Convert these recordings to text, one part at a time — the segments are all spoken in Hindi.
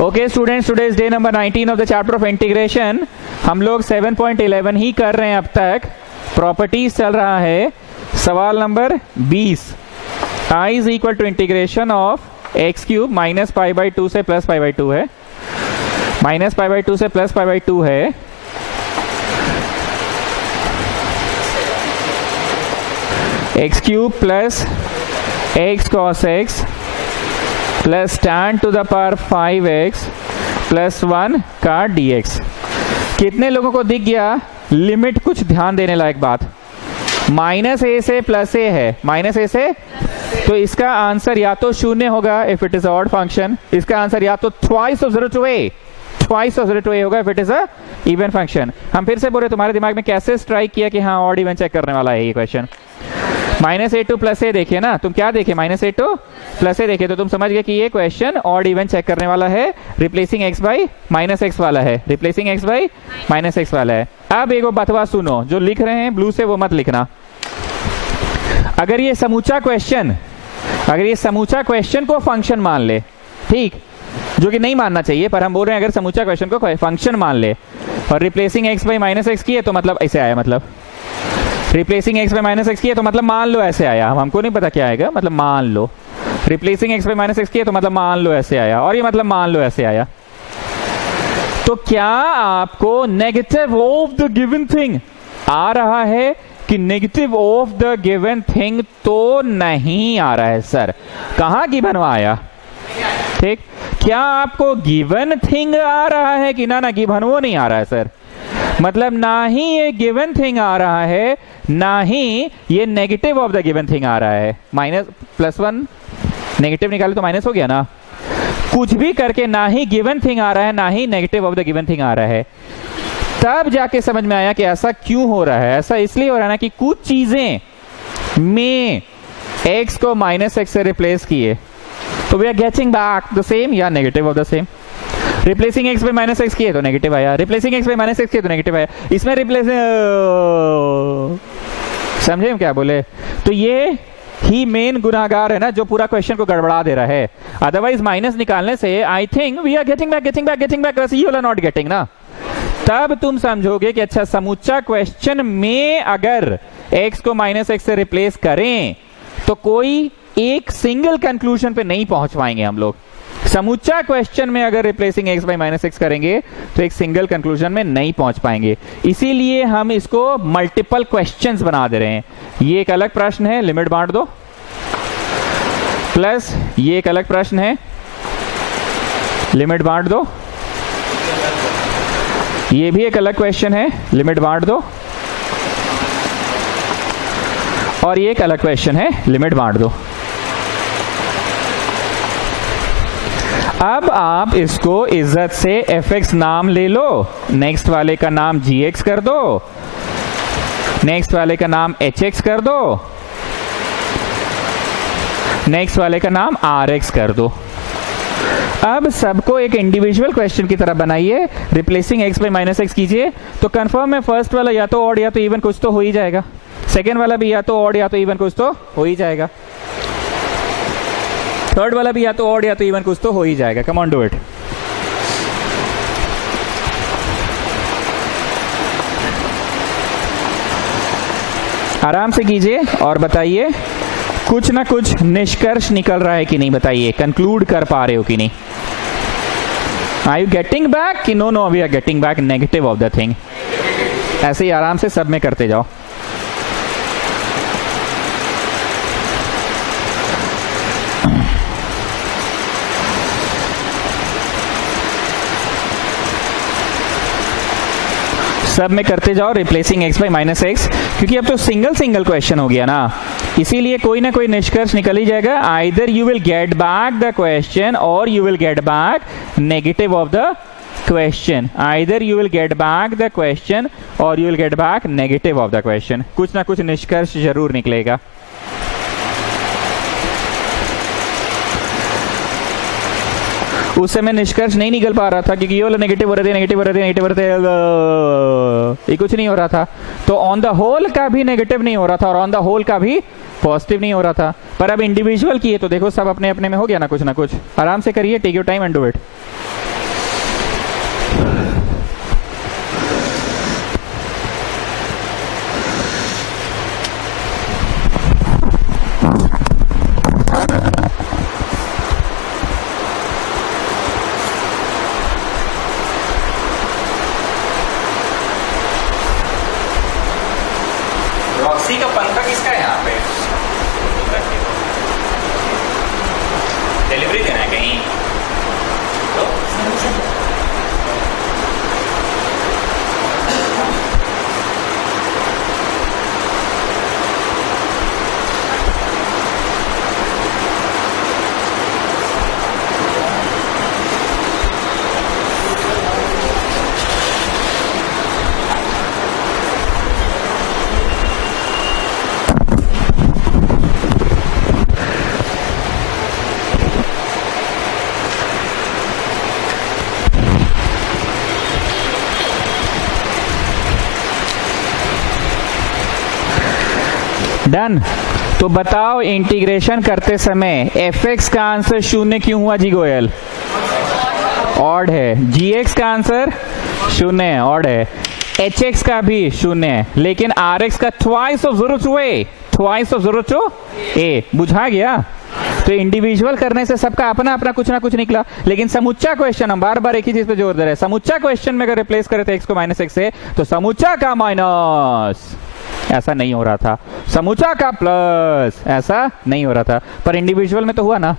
Okay students, today is day number 19 of the chapter of integration. हम लोग 7.11 ही कर रहे हैं अब तक। प्रॉपर्टीज चल रहा है। सवाल number 20, i is equal to integration of x cube minus pi by 2 से प्लस पाई बाई 2 है, माइनस पाई बाई 2 से प्लस पाई बाई 2 है। X cube plus x cos x plus tan to the power 5x plus 1 का dx। कितने लोगों को दिख गया लिमिट? कुछ ध्यान देने लायक बात, माइनस ए से प्लस ए है, माइनस ए से, तो इसका आंसर या तो शून्य होगा if it is odd function, इसका आंसर या तो twice of 0 to a, twice of 0 to a होगा if it is a even function. हम फिर से बोले, तुम्हारे दिमाग में कैसे स्ट्राइक किया कि हाँ ऑड इवन चेक करने वाला है ये क्वेश्चन? माइनस ए टू प्लस ए देखिए ना, तुम क्या देखे? माइनस ए टू प्लस ए देखे, तो तुम समझ गए कि ये क्वेश्चन ऑड इवन चेक करने वाला है, replacing x by minus x वाला है, replacing x by minus x वाला है। अब एक बतवा सुनो, जो लिख रहे हैं ब्लू से वो मत लिखना। अगर ये समूचा क्वेश्चन को फंक्शन मान ले, ठीक, जो कि नहीं मानना चाहिए पर हम बोल रहे हैं, अगर समूचा क्वेश्चन को फंक्शन मान ले और replacing x by minus x किए तो मतलब ऐसे आया, मतलब replacing x by minus x किए तो मतलब मान लो ऐसे आया, हमको नहीं पता क्या आएगा, मतलब मान लो replacing x by minus x किए तो मतलब मान लो ऐसे आया, और ये मतलब मान लो ऐसे आया। तो क्या आपको negative of the given thing आ रहा है कि negative of the given thing? तो नहीं आ रहा है सर। कहां गिवन आया? ठीक, क्या आपको गिवन थिंग आ रहा है कि ना गिवन वो नहीं आ रहा है सर? मतलब ना ही ये गिवन थिंग आ रहा है, ना ही ये negative of the given thing आ रहा है। माइनस प्लस 1 नेगेटिव निकाले तो माइनस हो गया ना। कुछ भी करके ना ही गिवन थिंग आ रहा है, ना ही negative of the given thing आ रहा है। तब जाके समझ में आया कि ऐसा क्यों हो रहा है। ऐसा इसलिए हो रहा है ना कि कुछ चीजें में x को माइनस एक्स से रिप्लेस किए तो we are getting back the same या negative of the same. Replacing x by minus x किए तो नेगेटिव आया, replacing x by minus x किए तो नेगेटिव आया। इसमें रिप्लेस, समझे हम क्या बोले? तो ये ही मेन गुनाहगार है ना, जो पूरा क्वेश्चन को गड़बड़ा दे रहा है। अदरवाइज माइनस निकालने से I think we are getting back, वैसे यू आर नॉट गेटिंग ना। तब तुम समझोगे कि अच्छा समूचा क्वेश्चन में अगर x को माइनस एक्स से रिप्लेस करें तो कोई एक सिंगल कंक्लूजन पे नहीं पहुंच पाएंगे हम लोग। समूचा क्वेश्चन में अगर replacing x by minus x करेंगे तो एक सिंगल कंक्लूजन में नहीं पहुंच पाएंगे, इसीलिए हम इसको मल्टीपल क्वेश्चंस बना दे रहे हैं। ये एक अलग प्रश्न है, लिमिट बांट दो, प्लस ये एक अलग प्रश्न है, लिमिट बांट दो, ये भी एक अलग क्वेश्चन है, लिमिट बांट दो, और ये एक अलग क्वेश्चन है, लिमिट बांट दो। अब आप इसको इज्जत से fx नाम ले लो, नेक्स्ट वाले का नाम gx कर दो, नेक्स्ट वाले का नाम hx कर दो, नेक्स्ट वाले का नाम rx कर दो। अब सबको एक इंडिविजुअल क्वेश्चन की तरह बनाइए, replacing x by minus x कीजिए, तो कंफर्म है फर्स्ट वाला या तो ऑड या तो इवन कुछ तो हो ही जाएगा, सेकेंड वाला भी या तो ऑड या तो इवन कुछ तो हो ही जाएगा, थर्ड वाला भी या तो ऑड या तो इवन कुछ तो हो ही जाएगा। Come on do it. आराम से कीजिए और बताइए कुछ ना कुछ निष्कर्ष निकल रहा है कि नहीं, बताइए कंक्लूड कर पा रहे हो कि नहीं। आर यू गेटिंग बैक कि no we are getting back negative of the thing? ऐसे ही आराम से सब में करते जाओ। सब में करते जाओ replacing x by minus x, क्योंकि अब तो सिंगल क्वेश्चन हो गया ना, इसीलिए कोई ना कोई निष्कर्ष निकल ही जाएगा। Either you will get back the question और you will get back negative of the question, either you will get back the question और you will get back negative of the question. कुछ ना कुछ निष्कर्ष जरूर निकलेगा। उस समय निष्कर्ष नहीं निकल पा रहा था क्योंकि ये वाला नेगेटिव हो रहे थे, नेगेटिव हो रहे थे, नेगेटिव हो रहे थे, ये कुछ नहीं हो रहा था। तो ऑन द होल का भी नेगेटिव नहीं हो रहा था और ऑन द होल का भी पॉजिटिव नहीं हो रहा था। पर अब इंडिविजुअल किए तो देखो सब अपने अपने में हो गया ना कुछ। आराम से करिए, take your time and do it. किसका है यहाँ पे? डिलीवरी देना है कहीं तो डन। तो बताओ इंटीग्रेशन करते समय fx का आंसर शून्य क्यों हुआ जी गोयल? ऑड है। gx का आंसर शून्य है, ऑड है। hx का भी शून्य है, लेकिन rx का twice of 0 to a, twice of 0 to a। बुझा गया? तो इंडिविजुअल करने से सबका अपना अपना कुछ ना कुछ निकला, लेकिन समुच्चा क्वेश्चन, हम बार बार एक ही चीज पे जोर दे रहे हैं, समुच्चा क्वेश्चन में अगर रिप्लेस करे थे x को -x से, तो समुच्चा का माइनस ऐसा नहीं हो रहा था, समुच्चा का प्लस ऐसा नहीं हो रहा था, पर इंडिविजुअल में तो हुआ ना।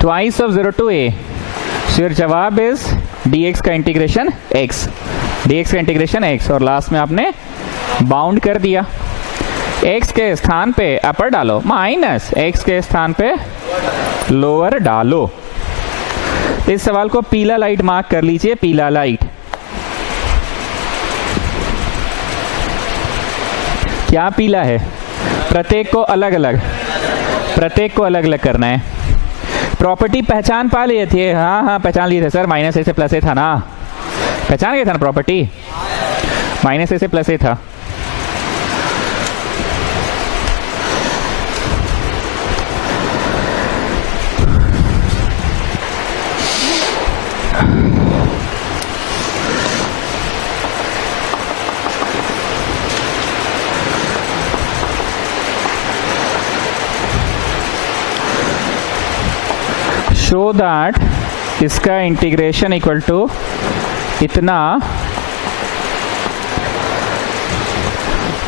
Twice of 0 to a, so your जवाब इज dx का इंटीग्रेशन x, dx का इंटीग्रेशन x, और लास्ट में आपने बाउंड कर दिया। x के स्थान पे अपर डालो, माइनस x के स्थान पे लोअर डालो। इस सवाल को पीला लाइट मार्क कर लीजिए, पीला लाइट। क्या पीला है? प्रत्येक को अलग अलग, प्रत्येक को अलग अलग करना है। प्रॉपर्टी पहचान पा लिए थे? हाँ हाँ पहचान लिए थे सर, -a से +a था ना, पहचान गए था ना प्रॉपर्टी, -a से +a था। शो दैट इसका इंटीग्रेशन इक्वल टू इतना,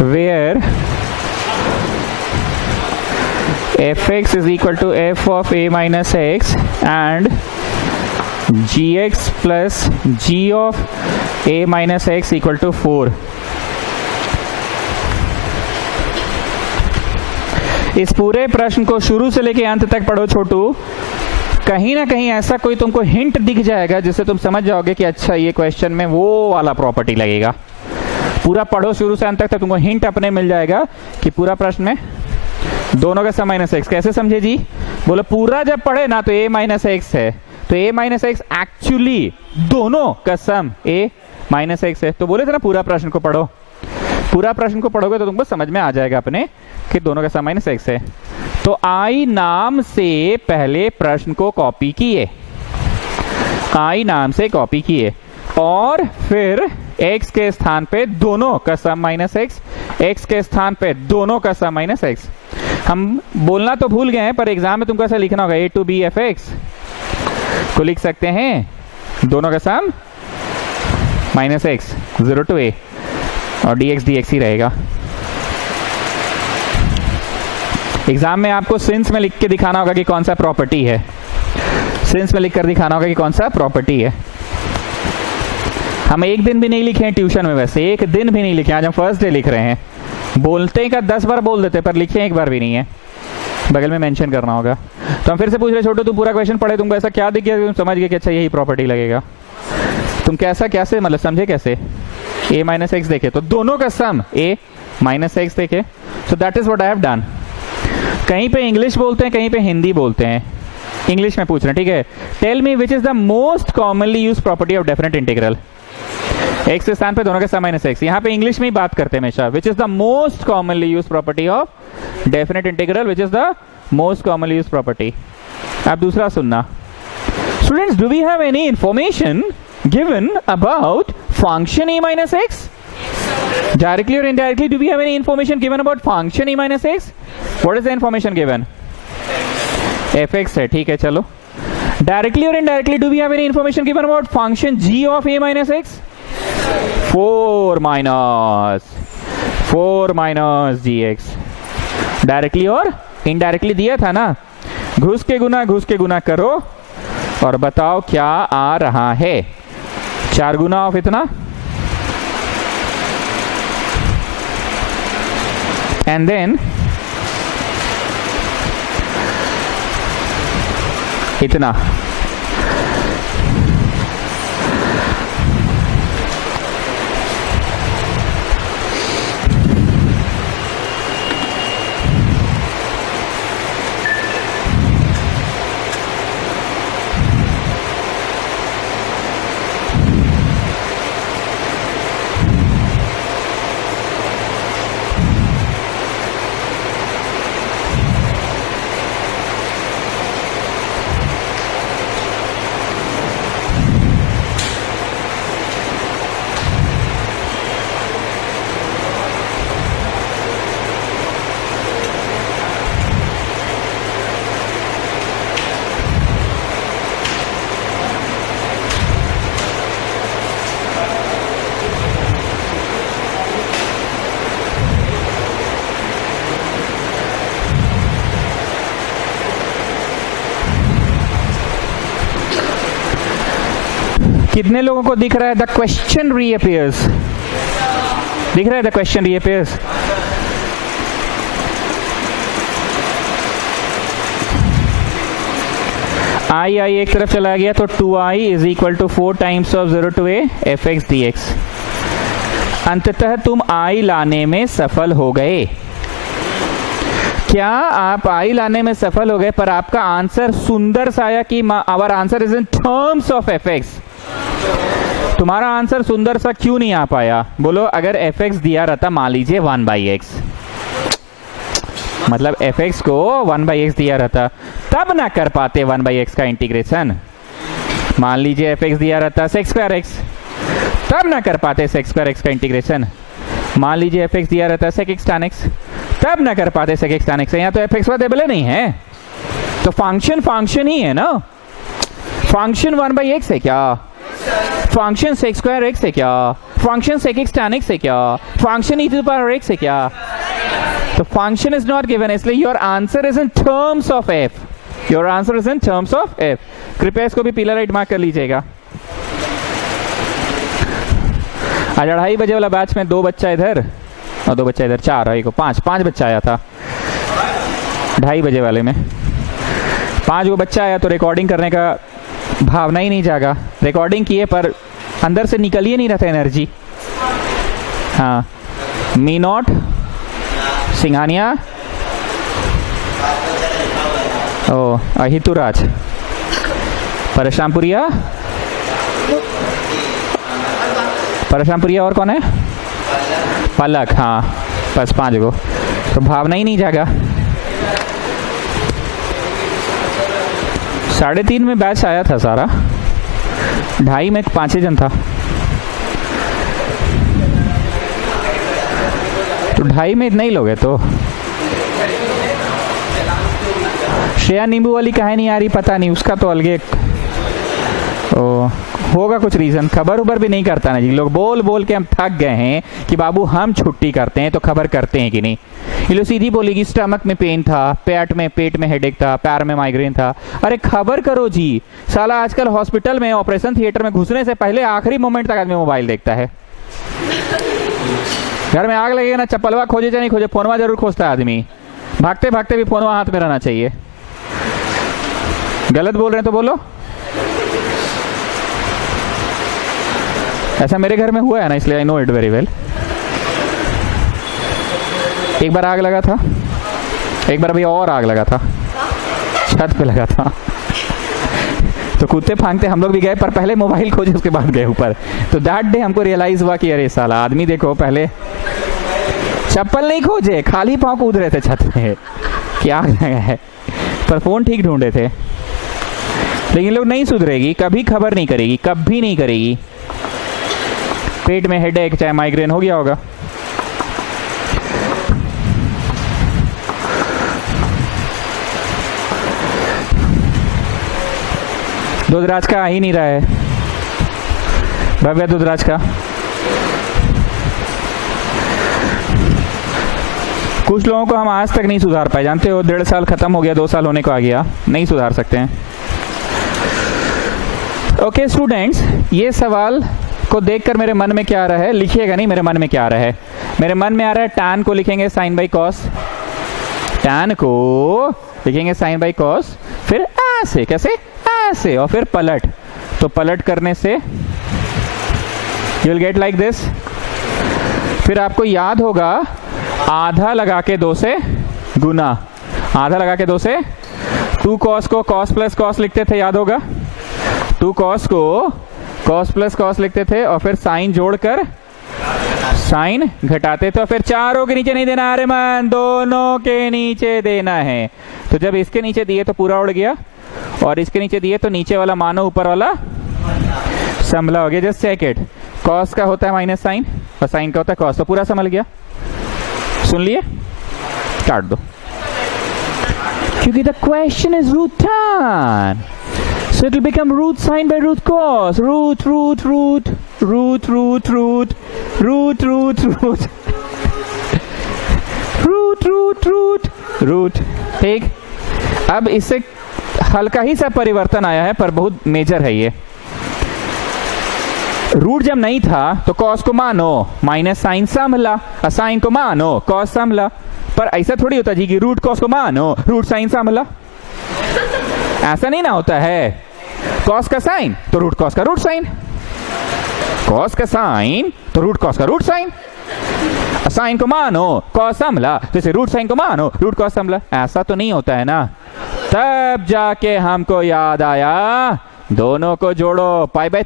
where fx is equal to f of a minus x and gx plus g of a minus x equal to 4। इस पूरे प्रश्न को शुरू से लेके अंत तक पढ़ो छोटू, कहीं ना कहीं ऐसा कोई तुमको हिंट दिख जाएगा जिससे तुम समझ जाओगे कि अच्छा ये क्वेश्चन में वो वाला प्रॉपर्टी लगेगा। पूरा पढ़ो शुरू से अंत तक, तुमको हिंट अपने मिल जाएगा कि पूरा प्रश्न में दोनों का सम -x। कैसे समझे जी? बोलो पूरा जब पढ़े ना तो a -x है, तो a -x एक्चुअली दोनों का सम a -x है। तो बोले थे ना पूरा प्रश्न को पढ़ो, पूरा प्रश्न को पढ़ोगे तो तुमको समझ में आ जाएगा अपने कि दोनों का सम -x है। तो आई नाम से पहले प्रश्न को कॉपी किए, आई नाम से कॉपी किए, और फिर x के स्थान पे दोनों का सम -x, x के स्थान पे दोनों का सम -x। हम बोलना तो भूल गए हैं, पर एग्जाम में तुमको ऐसा लिखना होगा a to b fx को लिख सकते हैं दोनों का सम -x 0 to a, और dx dx ही रहेगा। एग्जाम में आपको सिंस में लिख के दिखाना होगा कि कौन सा प्रॉपर्टी है, सिंस में लिख कर दिखाना होगा कि कौन सा प्रॉपर्टी है। हम एक दिन भी नहीं लिखे हैं ट्यूशन में, वैसे एक दिन भी नहीं लिखे, आज हम फर्स्ट डे लिख रहे हैं। बोलते का 10 बार बोल देते, पर लिखे एक बार भी नहीं है, बगल में मेंशन करना होगा। तो हम फिर से पूछ रहे छोटू, तुम पूरा क्वेश्चन पढ़े, तुमको ऐसा क्या दिख गया तुम समझ गए कि अच्छा यही प्रॉपर्टी लगेगा? तुम कैसा कैसे मतलब समझे कैसे? a -x देखे तो दोनों का सम a -x देखे, so that is what I have done. कहीं पे इंग्लिश बोलते हैं, कहीं पे हिंदी बोलते हैं। इंग्लिश में पूछ रहे हैं, ठीक है? Tell me which is the most commonly use property of definite integral. x के स्थान पे दोनों का सम -x, यहाँ पे इंग्लिश में ही बात करते हैं हमेशा। Which is the most commonly use property of definite integral, which is the most commonly use property. अब दूसरा सुनना students, do we have any information given about function a minus x? Directly or indirectly, do we have any information given about function a minus x? What is the information given? fx है, ठीक है चलो। Directly or indirectly, do we have any information given about function g of a minus x? 4 minus 4 minus ji x, directly और इनडायरेक्टली दिया था ना, घुस के गुना करो और बताओ क्या आ रहा है। 4 गुना ऑफ इतना एंड देन इतना। कितने लोगों को दिख रहा है द क्वेश्चन रीअपियर्स? दिख रहा है द क्वेश्चन रीअपियर्स? आई एक तरफ चला गया तो 2i is equal to 4 times of 0 to a f x d x. अंततः तुम i लाने में सफल हो गए। क्या आप i लाने में सफल हो गए? पर आपका आंसर सुंदर सा आया कि our answer is in terms of f x. तुम्हारा आंसर सुंदर सा क्यों नहीं आ पाया? बोलो, अगर एफ एक्स दिया रहता मान लीजिए 1/x, मतलब एफ एक्स को 1/x दिया रहता, तब ना कर पाते 1/x का इंटीग्रेशन। मान लीजिए एफ एक्स दिया रहता sec²x, तब ना कर पाते sec²x का इंटीग्रेशन। मान लीजिए एफ एक्स दिया रहता sec(x tan x), तब ना कर पाते sec(x tan x)। यहाँ तो एफ एक्स अवेलेबल नहीं है, तो फंक्शन ही है ना। फंक्शन 1/x है क्या? फंक्शन sec²x है क्या? फंक्शन sec(x tan x है क्या? फंक्शन e⁻x है क्या? तो फंक्शन इज नॉट गिवन, इसलिए your answer is in terms of F. Your answer is in terms of F. कृपया इसको भी पीला राइट मार्क कर लीजिएगा। आज 2:30 बजे वाला बैच में 2 बच्चा इधर और 2 बच्चा इधर, 4 और 5 बच्चा आया था 2:30 बजे वाले में। 5 गो बच्चा आया तो रिकॉर्डिंग करने का भावना ही नहीं जागा। रिकॉर्डिंग किए पर अंदर से निकल ही नहीं रहा था एनर्जी। हाँ, मीनॉट, सिंघानिया, ओ अहितुराज, परशामपुरिया और कौन है? पलक। हाँ, बस 5 गो, तो भावना ही नहीं जागा। 3:30 में बैच आया था सारा, 2:30 में 5 जन था, तो 2:30 में इतने ही लोग हैं। तो श्रेया नींबू वाली काहे नहीं आ रही पता नहीं, उसका तो अलगे होगा कुछ रीजन। खबर उबर भी नहीं करता ना जी, लोग बोल बोल के हम थक गए हैं कि बाबू हम छुट्टी करते हैं तो खबर करते हैं कि नहीं। ये लोग सीधी बोलेगी स्टमक में पेन था, पेट में हेडेक था, पैर में माइग्रेन था। अरे खबर करो जी, साला आजकल हॉस्पिटल में ऑपरेशन थिएटर में घुसने से पहले आखिरी मोमेंट तक आदमी मोबाइल देखता है। घर में आग लगेगा ना, चप्पलवा खोजे या नहीं खोजे, फोनवा जरूर खोजता है आदमी। भागते भागते भी फोनवा हाथ में रहना चाहिए। गलत बोल रहे हैं तो बोलो। ऐसा मेरे घर में हुआ है ना, इसलिए I know it very well. एक बार आग लगा था, एक बार अभी और आग लगा था, छत पे लगा था। तो कूदते फांगते हम लोग भी गए, पर पहले मोबाइल खोजे उसके बाद गए ऊपर। तो दैट डे हमको रियलाइज हुआ कि अरे साला आदमी देखो, पहले चप्पल नहीं खोजे, खाली पांव कूद रहे थे छत पे, क्या लगा है, पर फोन ठीक ढूंढे थे। लेकिन लोग नहीं सुधरेगी, कभी खबर नहीं करेगी, कभी नहीं करेगी। पेट में हेडेक चाहे माइग्रेन हो गया होगा। दूधराज का आ ही नहीं रहा है, भव्य दूधराज का। कुछ लोगों को हम आज तक नहीं सुधार पाए, जानते हो, 1.5 साल खत्म हो गया, 2 साल होने को आ गया, नहीं सुधार सकते हैं। ओके स्टूडेंट्स, ये सवाल को देखकर मेरे मन में क्या आ रहा है, लिखिएगा नहीं, मेरे मन में क्या आ रहा है, मेरे मन में आ रहा है tan को लिखेंगे sin बाई कॉस, tan को लिखेंगे sin बाई कॉस, फिर ऐसे, कैसे, ऐसे, और फिर पलट, तो पलट करने से you will get like this. फिर आपको याद होगा आधा लगा के 2 से गुना, आधा लगा के 2 से 2 cos को cos प्लस cos लिखते थे, याद होगा, 2 cos को cos प्लस cos लिखते थे, और फिर साइन जोड़कर साइन घटाते थे, और फिर चारों के नीचे नहीं देना, अरे मन, दोनों के नीचे देना है। तो जब इसके नीचे दिए तो पूरा उड़ गया, और इसके नीचे दिए तो नीचे वाला मानो ऊपर वाला संभला हो गया। जस्ट चेक इट, cos का होता है माइनस साइन और साइन का होता है cos, तो पूरा संभल गया। सुन लिए, काट दो, क्योंकि the question is root tan, so it will become root sin by root cos, root root root root root root root root root root root root root। ठीक, अब इससे हल्का ही सा परिवर्तन आया है, पर बहुत मेजर है ये। रूट जब नहीं था तो कॉस को मानो माइनस साइन संभला, और साइन को मानो कॉस संभला, पर ऐसा थोड़ी होता जी कि रूट कॉस को मानो रूट साइन संभला, ऐसा नहीं ना होता है। कॉस का साइन तो रूट कॉस का रूट साइन, कॉस का साइन तो रूट कॉस का रूट साइन, साइन को मानो कॉस संभला, जैसे रूट साइन को मानो रूट कॉस संभला, ऐसा तो नहीं होता है ना। तब जाके हमको याद आया दोनों को जोड़ो, पाई बाय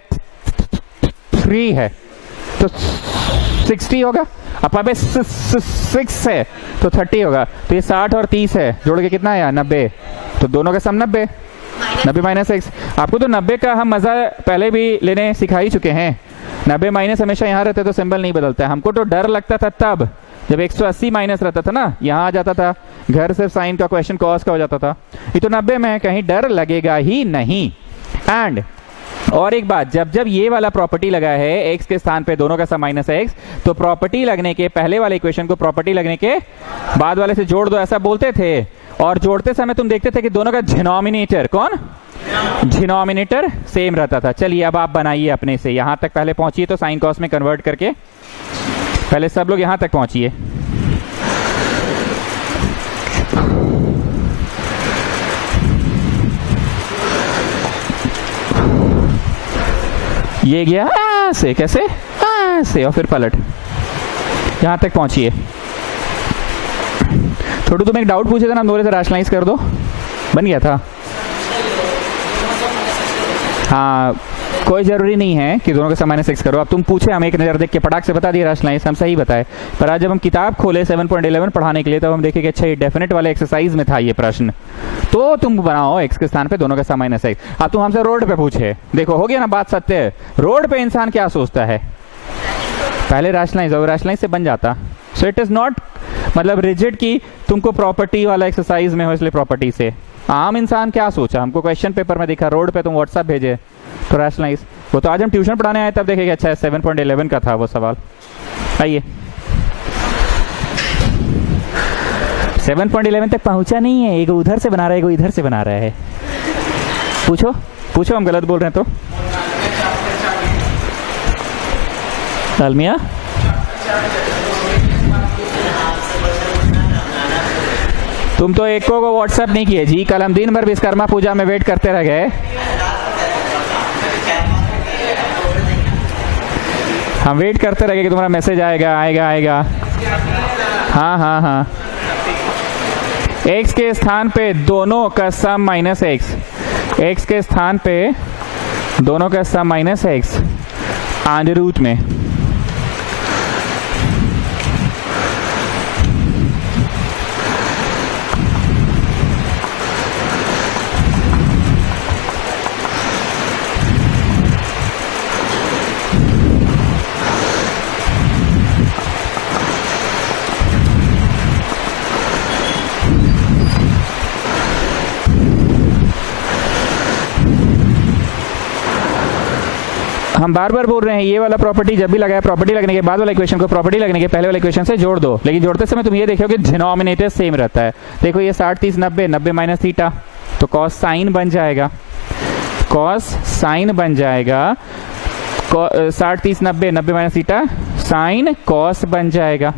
3 है तो 60 होगा, अब पाई बाय 6 है तो 30 होगा, तो ये 60 और 30 है, जोड़ के कितना आया 90, तो दोनों का सम 90, 90 माइनस x। आपको तो 90 का हम मजा पहले भी लेने सिखा ही चुके हैं, 90 माइनस हमेशा यहाँ रहते तो सिंबल नहीं बदलता है। हमको तो डर लगता था तब जब 180 माइनस रहता था ना, यहाँ आ जाता था, घर सिर्फ साइन का क्वेश्चन कॉस का हो जाता था, ये तो 90 में है, कहीं डर लगेगा ही नहीं। एंड और एक बात, जब जब ये वाला प्रॉपर्टी लगा है x के स्थान पे दोनों का सम माइनस x, तो प्रॉपर्टी लगने के पहले वाले इक्वेशन को प्रॉपर्टी लगने के बाद वाले से जोड़ दो, ऐसा बोलते थे। और जोड़ते समय तुम देखते थे कि दोनों का डिनोमिनेटर, कौन, डिनोमिनेटर सेम रहता था। चलिए अब आप बनाइए अपने से, यहां तक पहले पहुंचिए तो साइन कॉस में कन्वर्ट करके, पहले सब लोग यहां तक पहुंचिए। ये गया ऐसे, कैसे, ऐसे, और फिर पलट, यहां तक पहुंचिए। छोटू तुम एक डाउट पूछे थे ना, दोनों से रैशनलाइज कर दो, बन गया था। हाँ, कोई जरूरी नहीं है कि दोनों के सम माइनस 6 करो, अब तुम पूछे, हम एक नजर देख के पटाख से बता दिए रैशनलाइज, हम सही बताए। पर आज जब हम किताब खोले 7.11 पढ़ाने के लिए, तब हम देखे कि अच्छा ये डेफिनेट वाले एक्सरसाइज में था ये प्रश्न, तो तुम बनाओ x के स्थान पे दोनों का सम माइनस 6। अब तुम हमसे रोड पे पूछे, देखो हो गया ना बात सत्य है, रोड पे इंसान क्या सोचता है, पहले रैशनलाइज हो, रैशनलाइज से बन जाता। सो इट इज नॉट मतलब रिजिड कि तुमको प्रॉपर्टी वाला एक्सरसाइज में हो इसलिए प्रॉपर्टी से। आम इंसान क्या सोचा, हमको क्वेश्चन पेपर में दिखा, रोड पे तुम व्हाट्सएप भेजे तो रैशनलाइज, वो तो आज हम ट्यूशन पढ़ाने आए तब देखेंगे अच्छा 7.11 का था वो सवाल। आइए 7.11 तक पहुंचा नहीं है, एक उधर से बना रहा है, एक इधर से बना रहा है। पूछो पूछो, हम गलत बोल रहे हैं तो। अलमिया तुम तो एक को व्हाट्सएप नहीं किए जी, कल हम दिन भर विश्वकर्मा पूजा में वेट करते रह गए। हम वेट करते रह गए कि तुम्हारा मैसेज आएगा आएगा आएगा। हाँ हाँ हाँ, x के स्थान पे दोनों का सम माइनस एक्स, x के स्थान पे दोनों का सम माइनस एक्स अंडर रूट में। हम बार बार बोल रहे हैं ये वाला प्रॉपर्टी जब भी लगाया, प्रॉपर्टी लगने के बाद वाला इक्वेशन को प्रॉपर्टी लगने के पहले वाले इक्वेशन से जोड़ दो, लेकिन जोड़ते समय तुम ये देखो कि डिनोमिनेटर सेम रहता है। देखो ये 60 30 90, 90 माइनस थीटा, तो कॉस साइन बन जाएगा, कॉस साइन बन जाएगा, 60 30 90, 90 माइनस थीटा साइन कॉस बन जाएगा,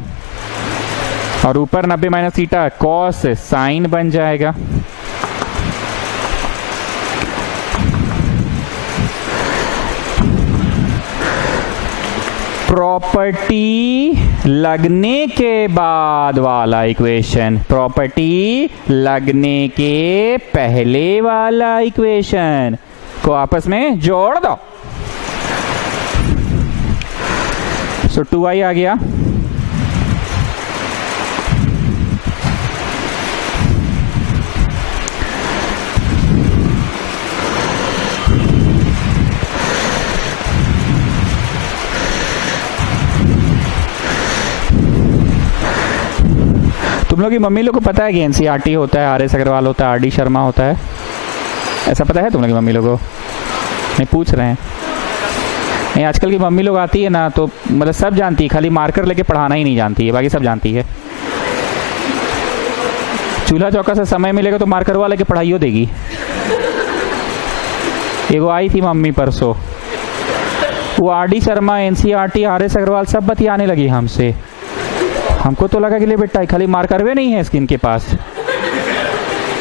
और ऊपर 90 माइनस थीटा कॉस साइन बन जाएगा। प्रॉपर्टी लगने के बाद वाला इक्वेशन, प्रॉपर्टी लगने के पहले वाला इक्वेशन को आपस में जोड़ दो। सो 2i आ गया, तुम लोग की मम्मी लोग को पता है कि एनसीईआरटी होता है, आर एस अग्रवाल होता है, आर डी शर्मा होता है, ऐसा पता है तुम लोग की मम्मी लोग को? नहीं पूछ रहे हैं। नहीं, आजकल की मम्मी लोग आती है ना तो मतलब सब जानती है, खाली मार्कर लेके पढ़ाना ही नहीं जानती है, बाकी सब जानती है। चूल्हा चौका से समय मिलेगा तो मार्कर वाले के पढ़ाइयो देगी। एगो आई थी मम्मी परसों, वो R D Sharma, NCERT, R S Agarwal सब बतियाने लगी हमसे। हमको तो लगा कि ले बेटा खाली मार्कर वे नहीं है स्किन के पास,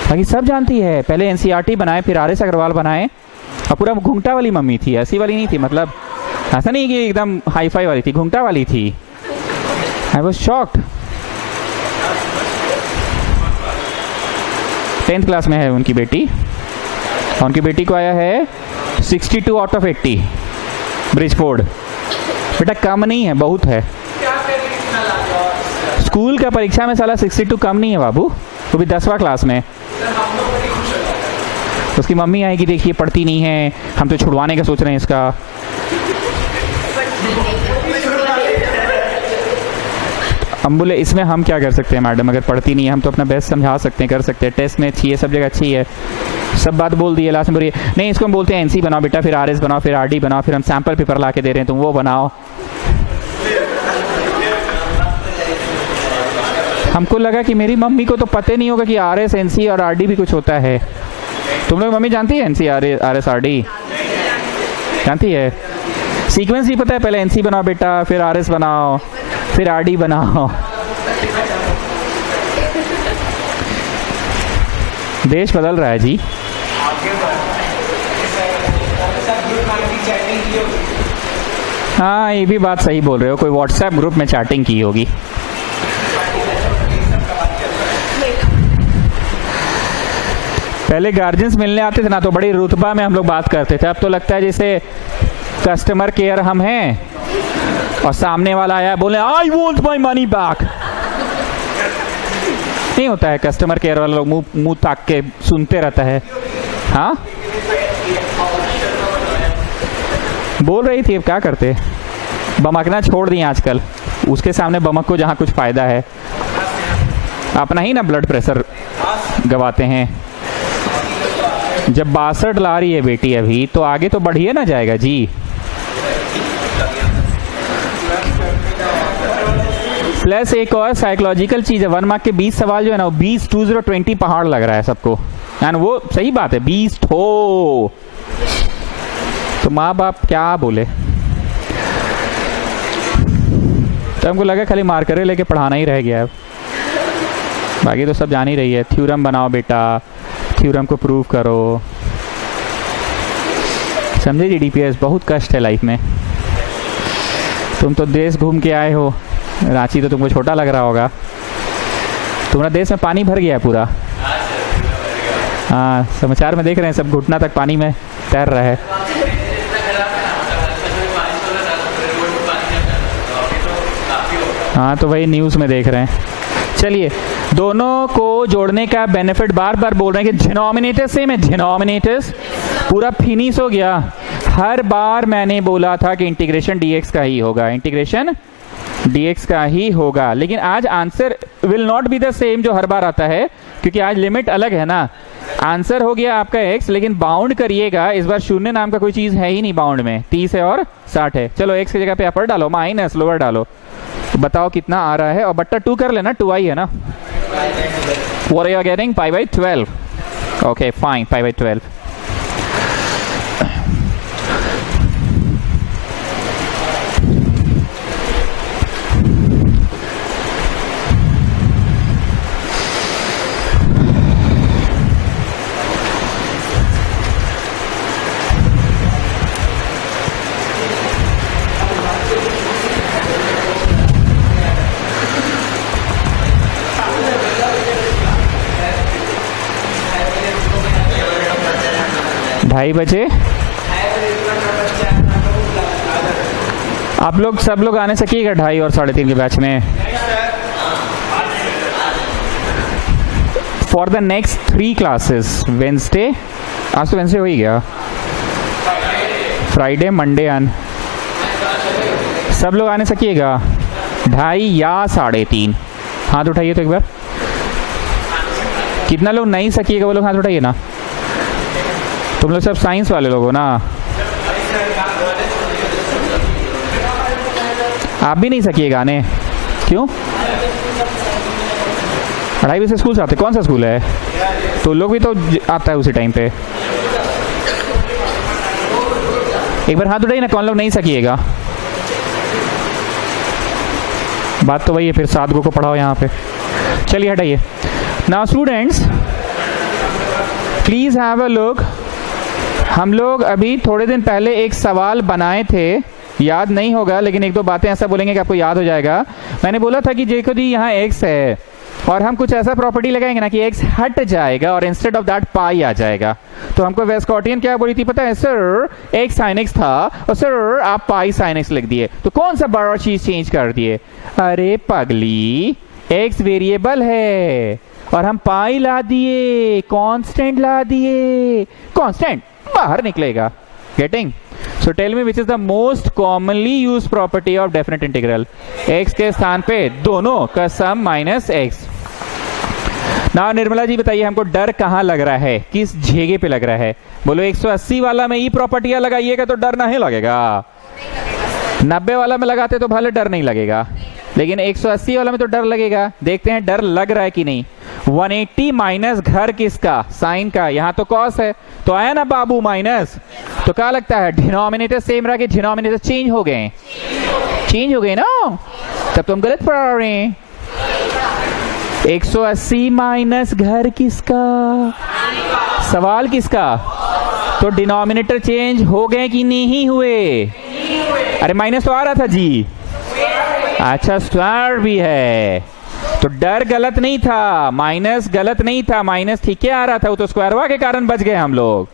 बाकी सब जानती है। पहले एनसीईआरटी बनाए, फिर आर एस अग्रवाल बनाए, और पूरा घूंघटा वाली मम्मी थी, ऐसी वाली नहीं थी, मतलब ऐसा नहीं कि एकदम हाई फाई वाली थी, घूंघटा वाली थी। I was shocked. 10th class में है उनकी बेटी, और उनकी बेटी को आया है 62 आउट ऑफ 80 ब्रिजफोर्ड। बेटा कम नहीं है, बहुत है। स्कूल का परीक्षा में साला 62 कम नहीं है बाबू, वो भी 10वां क्लास में। उसकी मम्मी आएगी, देखिए पढ़ती नहीं है, हम तो छुड़वाने का सोच रहे हैं इसका। हम बोले इसमें हम क्या कर सकते हैं मैडम, अगर पढ़ती नहीं है हम तो अपना बेस्ट समझा सकते हैं, कर सकते हैं, टेस्ट में अच्छी है, सब जगह अच्छी है, सब बात बोल दी है। लास्ट में बोलिए नहीं इसको हम बोलते हैं एनसी बनाओ बेटा, फिर आरएस बनाओ, फिर आरडी बनाओ, फिर हम सैंपल पेपर ला के दे रहे हैं तुम वो बनाओ। हमको लगा कि मेरी मम्मी को तो पता नहीं होगा कि आरएस एनसी और आरडी भी कुछ होता है। तुम लोग मम्मी जानती है एनसी आरएस आरडी जानती है? सीक्वेंस ही पता है, पहले एनसी बनाओ बेटा, फिर आरएस बनाओ, फिर आरडी बनाओ। देश बदल रहा है जी। हाँ ये भी बात सही बोल रहे हो, कोई व्हाट्सएप ग्रुप में चैटिंग की होगी। पहले गार्जियंस मिलने आते थे ना तो बड़ी रुतबा में हम लोग बात करते थे, अब तो लगता है जैसे कस्टमर केयर हम हैं और सामने वाला आया बोले I want my money back. नहीं होता है, कस्टमर केयर वाला लोग मुंह ताक के सुनते रहता है। हाँ बोल रही थी, अब क्या करते, बमकना छोड़ दिए आजकल, उसके सामने बमक को जहाँ कुछ फायदा है। अपना ही ना ब्लड प्रेशर गवाते हैं। जब 62 ला रही है बेटी अभी, तो आगे तो बढ़िए ना जाएगा जी। प्लस एक और साइकोलॉजिकल चीज है, 1 मार्क के 20 सवाल जो है ना, 20 20 पहाड़ लग रहा है सबको, एंड वो सही बात है 20 हो, तो माँ बाप क्या बोले। तो हमको लगा खाली मार्करे लेके पढ़ाना ही रह गया है, बाकी तो सब जान ही रही है। थ्योरम बनाओ बेटा, थ्योरम को प्रूव करो, समझे जी। डीपीएस बहुत कष्ट है लाइफ में। तुम तो देश घूम के आए हो, रांची तो तुमको छोटा लग रहा होगा, तुम्हारा देश में पानी भर गया है पूरा। हाँ समाचार में देख रहे हैं, सब घुटना तक पानी में तैर रहा है। हाँ तो वही न्यूज़ में देख रहे हैं। चलिए दोनों को जोड़ने का बेनिफिट बार बार बोल रहे हैं कि डिनोमिनेटर सेम है, डिनोमिनेटर्स पूरा फिनिश हो गया। हर बार मैंने बोला था कि इंटीग्रेशन डीएक्स का ही होगा, इंटीग्रेशन डीएक्स का ही होगा, लेकिन आज answer will not be the same जो हर बार आता है, क्योंकि आज लिमिट अलग है ना। आंसर हो गया आपका x, लेकिन बाउंड करिएगा इस बार शून्य नाम का कोई चीज है ही नहीं बाउंड में, 30 है और 60 है। चलो x की जगह पे अपर डालो, माइनस लोअर डालो, तो बताओ कितना आ रहा है, और बट्टा 2 कर लेना, 2i है ना। What are you getting? pi by 12. Okay, fine, pi by 12. ढाई बजे आप लोग सब लोग आने सकिएगा 2:30 और 3:30 के बैच में। For the next 3 classes Wednesday, आज तो वेंसडे हो ही गया, फ्राइडे मंडे एंड सब लोग आने सकिएगा 2:30 या 3:30। हाथ उठाइए तो एक बार, कितना लोग नहीं सकिएगा वो लोग हाथ उठाइए ना। तुम लोग सब साइंस वाले लोग हो ना, आप भी नहीं सकिएगा आने, क्यों? 2:30 बजे से स्कूल से आते, कौन सा स्कूल है? तो लोग भी तो आता है उसी टाइम पे। एक बार हाथ उठाइए ना, कौन लोग नहीं सकिएगा। बात तो वही है, फिर 7 को पढ़ाओ यहाँ पे। चलिए हटाइए। Now students please have a look. हम लोग अभी थोड़े दिन पहले एक सवाल बनाए थे, याद नहीं होगा लेकिन एक दो बातें ऐसा बोलेंगे कि आपको याद हो जाएगा। मैंने बोला था कि देखो जी यहाँ x है और हम कुछ ऐसा प्रॉपर्टी लगाएंगे ना कि x हट जाएगा और इंस्टेड ऑफ दैट पाई आ जाएगा। तो हमको वेस्कॉटियन क्या बोली थी पता है? सर x sin x था और सर आप पाई sin x लिख दिए, तो कौन सा बड़ा चीज चेंज कर दिए? अरे पगली, x वेरिएबल है और हम पाई ला दिए, कांस्टेंट ला दिए, कांस्टेंट बाहर निकलेगा। Getting? So tell me which is the most commonly use property of definite integral? x के स्थान पे दोनों का सम माइनस x। ना निर्मला जी बताइए हमको डर कहां लग रहा है, किस जगह पे लग रहा है? बोलो 180 वाला में ई प्रॉपर्टियां लगाइएगा तो डर नहीं लगेगा, 90 वाला में लगाते तो भले डर नहीं लगेगा, लेकिन 180 वाला में तो डर लगेगा। देखते हैं डर लग रहा है कि नहीं। 180 माइनस घर किसका? साइन का। यहां तो कॉस है तो आया ना बाबू माइनस, तो क्या लगता है डिनोमिनेटर सेम रहा कि डिनोमिनेटर चेंज हो गए? चेंज हो गए ना, तब तो हम गलत पढ़ा रहे हैं। 180 माइनस घर किसका? सवाल किसका? तो डिनोमिनेटर चेंज हो गए कि नहीं हुए? अरे माइनस तो आ रहा था जी। अच्छा स्क्वायर भी है, तो डर गलत नहीं था, माइनस गलत नहीं था, माइनस ठीक है आ रहा था, वो तो स्क्वायरवा के कारण बच गए हम लोग।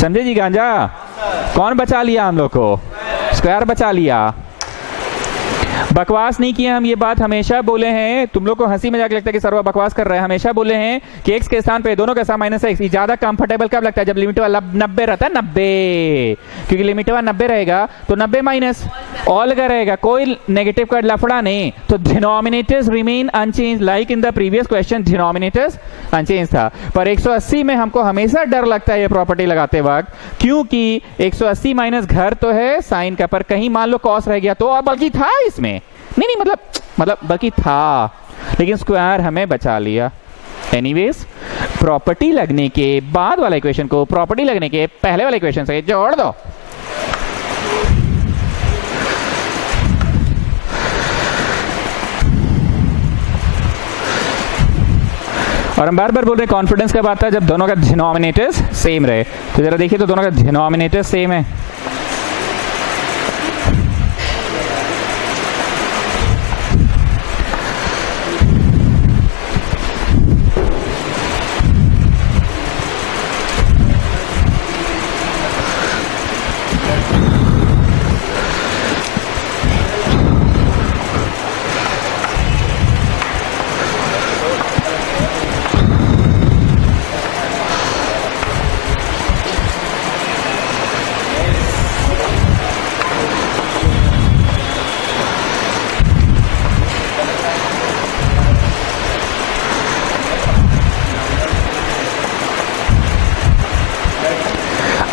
समझे जी गांजा? कौन बचा लिया हम लोग को? स्क्वायर बचा लिया। बकवास नहीं किया हम, ये बात हमेशा बोले हैं। तुम लोग को हंसी मजाक लगता है कि सर्वा बकवास कर रहा है, हमेशा बोले हैं कि x के स्थान पे दोनों का सम माइनस x। ज्यादा कंफर्टेबल कब लगता है? जब लिमिट वाला 90 रहता है, 90, क्योंकि लिमिट वाला 90 रहेगा तो 90 माइनस ऑल का रहेगा, कोई नेगेटिव का लफड़ा नहीं। तो denominators remain unchange, like in the previous question denominators unchange था। पर 180 में हमको हमेशा डर लगता है ये प्रॉपर्टी लगाते वक्त, क्योंकि 180 माइनस घर तो है साइन का, पर कहीं मान लो कॉस रह गया तो, और बल्कि था इसमें, नहीं मतलब बल्कि था, लेकिन स्क्वायर हमें बचा लिया। एनीवेज प्रॉपर्टी लगने के बाद वाला इक्वेशन को प्रॉपर्टी लगने के पहले वाले इक्वेशन से जोड़ दो। और हम बार बार बोल रहे हैं कॉन्फिडेंस कब आता है? जब दोनों का डिनोमिनेटर्स सेम रहे। तो जरा देखिए, तो दोनों का डिनोमिनेटर सेम है।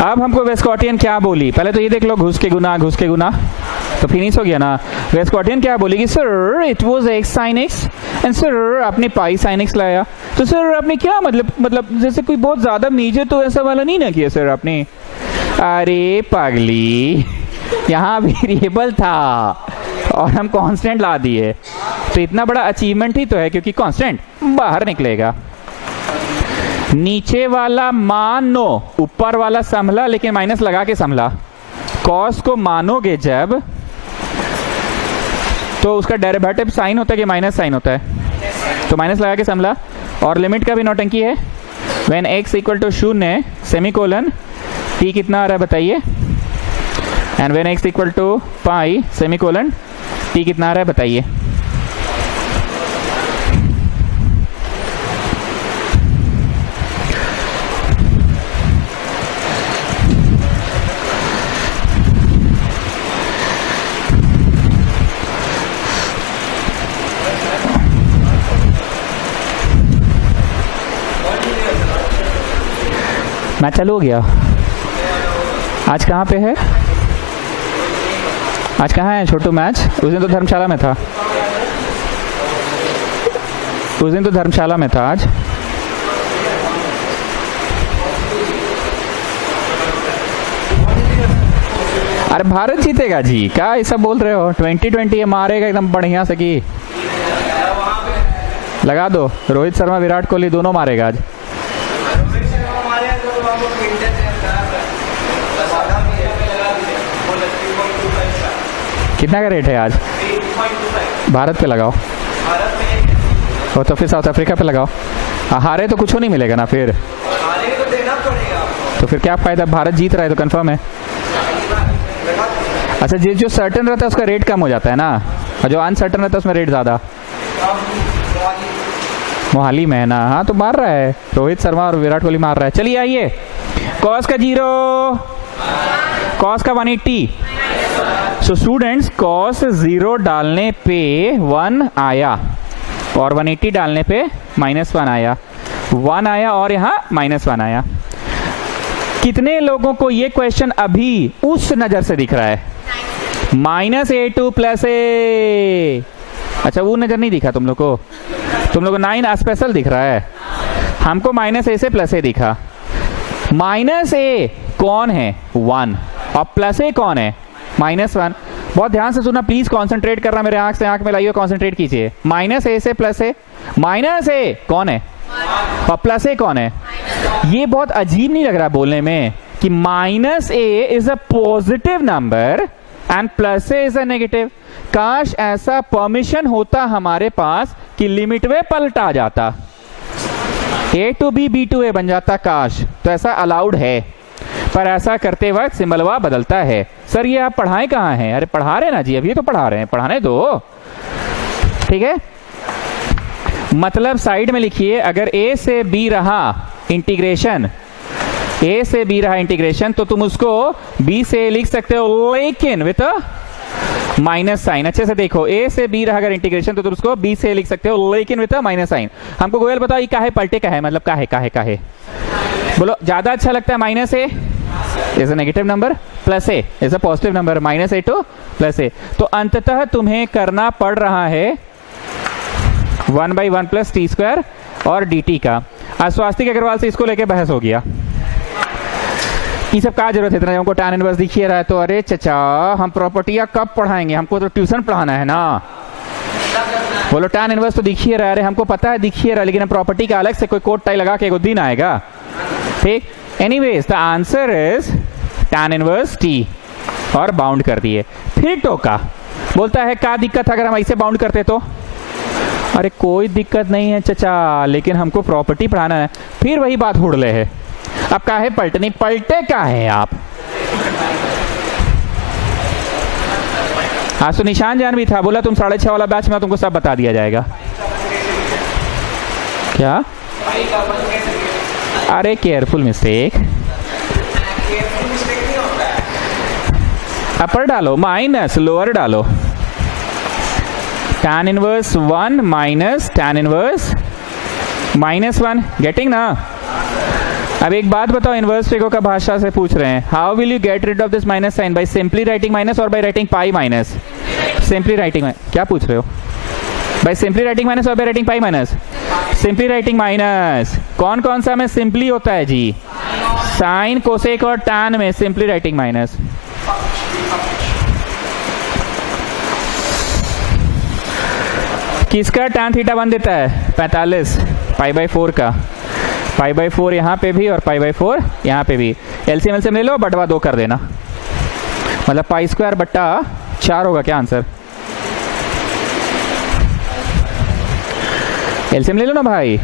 अब हमको वेस्कॉटियन क्या बोली, पहले तो ये देख लो, घुस के गुना तो फिनिश हो गया ना। वेस्कॉटियन क्या बोली कि sir it was x sin x and sir आपने पाई sin x लाया, तो सर आपने क्या मतलब जैसे कोई बहुत ज्यादा मेजर तो ऐसा वाला नहीं ना किया सर आपने। अरे पागली, यहाँ वेरिएबल था और हम कांस्टेंट ला दिए, तो इतना बड़ा अचीवमेंट ही तो है, क्योंकि कांस्टेंट बाहर निकलेगा। नीचे वाला मानो, ऊपर वाला संभला लेकिन माइनस लगा के संभला। कॉस को मानोगे जब, तो उसका डेरिवेटिव साइन होता है कि माइनस साइन होता है, तो माइनस लगा के संभला। और लिमिट का भी नौटंकी है, when x equal to 0 semicolon t कितना आ रहा है बताइए, and when x equal to pi semicolon t कितना आ रहा है बताइए। मैच चालू हो गया। आज कहाँ पे है, आज कहाँ है छोटू मैच? उस दिन तो धर्मशाला में था, उस दिन तो धर्मशाला में था। आज अरे भारत जीतेगा जी, क्या ऐसा बोल रहे हो? 2020 मारेगा एकदम बढ़िया से की लगा दो। रोहित शर्मा विराट कोहली दोनों मारेगा आज। कितना का रेट है आज? भारत पे लगाओ, और तो फिर साउथ अफ्रीका पे लगाओ। हारे तो कुछ नहीं मिलेगा ना, फिर तो फिर क्या फायदा? भारत जीत रहा है तो कंफर्म है। अच्छा, जो सर्टन रहता है उसका रेट कम हो जाता है ना, और जो अनसर्टन रहता है उसमें रेट ज्यादा। मोहाली में है ना, हाँ तो मार रहा है रोहित शर्मा और विराट कोहली मार रहा है। चलिए आइए, कॉस का 0, कॉस का 180। सो स्टूडेंट्स, कॉस 0 डालने पे 1 आया और 180 डालने पे -1 आया, 1 आया और यहाँ -1 आया। कितने लोगों को ये क्वेश्चन अभी उस नजर से दिख रहा है? -a2 + a। अच्छा, वो नजर नहीं दिखा तुम लोग को? तुम लोग को 9 स्पेशल दिख रहा है, हमको -a से +a दिखा। -a कौन है? 1, और +a कौन है? -1। बहुत ध्यान से सुनना प्लीज, कंसंट्रेट करना, मेरे आंख से आंख में लाइए, कंसंट्रेट कीजिए। -a से +a, -a कौन है और +a कौन है? ये बहुत अजीब नहीं लग रहा बोलने में कि -a is a positive number and +a is a negative. काश ऐसा परमिशन होता हमारे पास कि लिमिट में पलटा जाता, a to b, b to a बन जाता, काश। तो ऐसा अलाउड है, पर ऐसा करते वक्त सिंबलवा बदलता है। सर ये आप पढ़ाएं कहाँ हैं? अरे पढ़ा रहे ना जी, अभी तो पढ़ा रहे हैं, पढ़ाने दो, ठीक है। मतलब साइड में लिखिए, अगर a से b रहा इंटीग्रेशन, a से b रहा इंटीग्रेशन, तो तुम उसको b से लिख सकते हो लेकिन विथ माइनस साइन। अच्छे से देखो, a से b रहा अगर इंटीग्रेशन, तो तुम उसको b से लिख सकते हो लेकिन विथ माइनस साइन। हमको गोयल बताओ, ये काहे पलटे का है, मतलब काहे बोलो ज्यादा अच्छा लगता है? -a is a negative number, +a is a positive number, -a to +a। तो अंततः तुम्हें करना पड़ रहा है 1/1 + t² और dt का। आज स्वास्तिक अग्रवाल से इसको लेके बहस हो गया, ये सब क्या जरूरत है इतना, हमको tan इनवर्स दिखिए रहा है तो अरे चचा हम प्रॉपर्टियां कब पढ़ाएंगे, हमको तो ट्यूशन पढ़ाना है ना। बोलो tan इनवर्स तो दिखिए रहा है, अरे हमको पता है दिखिए रहा है, लेकिन प्रॉपर्टी का अलग से कोई कोट टाई लगा के एक दिन आएगा, ठीक। Anyways the answer is tan inverse t और बाउंड कर दिए। फिर टोका बोलता है क्या दिक्कत अगर हम ऐसे बाउंड करते तो? अरे कोई दिक्कत नहीं है चचा, लेकिन हमको प्रॉपर्टी पढ़ाना है। फिर वही बात उड़ ले है, अब काहे पलटनी, पलटे क्या है आप? आज तो निशान जान भी था, बोला तुम 6:30 वाला बैच में तुमको सब बता दिया जाएगा। क्या? अरे केयरफुल मिस्टेक, अपर डालो, माइनस लोअर डालो, tan inverse 1 minus tan inverse -1, getting ना? अब एक बात बताओ, इनवर्स फिगर का भाषा से पूछ रहे हैं, how will you get rid of this minus sign, by simply writing minus और by writing pi minus? Simply writing, क्या पूछ रहे हो? बाय सिंपली राइटिंग माइनस और by writing pi minus? Simply writing minus. कौन कौन सा में सिंपली होता है जी? साइन, कोसेक और टैन में सिंपली राइटिंग माइनस। किसका टैन थीटा 1 देता है? 45 पाई बाई 4 का। पाई बाई 4 यहाँ पे भी और पाई बाई 4 यहाँ पे भी। एलसीएम एलसीएम ले लो, बटवा 2 कर देना, मतलब पाई स्क्वायर बट्टा 4 होगा क्या आंसर? एलसीएम ले लो ना भाई।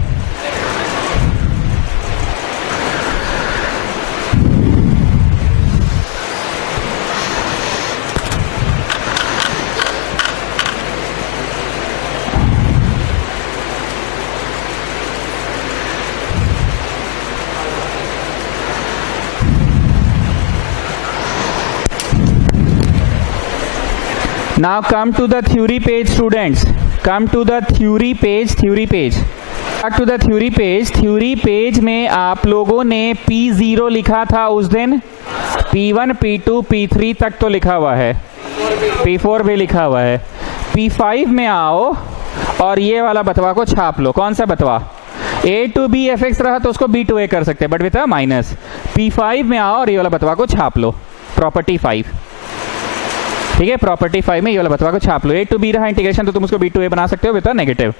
Now come to the theory page, students. Come to the theory page. Back to the theory page. Theory page में आप लोगों ने P0 लिखा था उस दिन, P1, P2, P3 तक तो लिखा हुआ है, P4 भी लिखा हुआ है। P5 में आओ और ये वाला बतवा को छाप लो। कौन सा बतवा? A to B fx रहा तो उसको B to A कर सकते हैं, बट विथ माइनस। P5 में आओ और ये वाला बतवा को छाप लो, प्रॉपर्टी 5। ठीक है, प्रॉपर्टी 5 में ये वाला बतवा को छाप लो। A to B रहा इंटीग्रेशन तो तुम उसको B to A बना सकते हो विद नेगेटिव।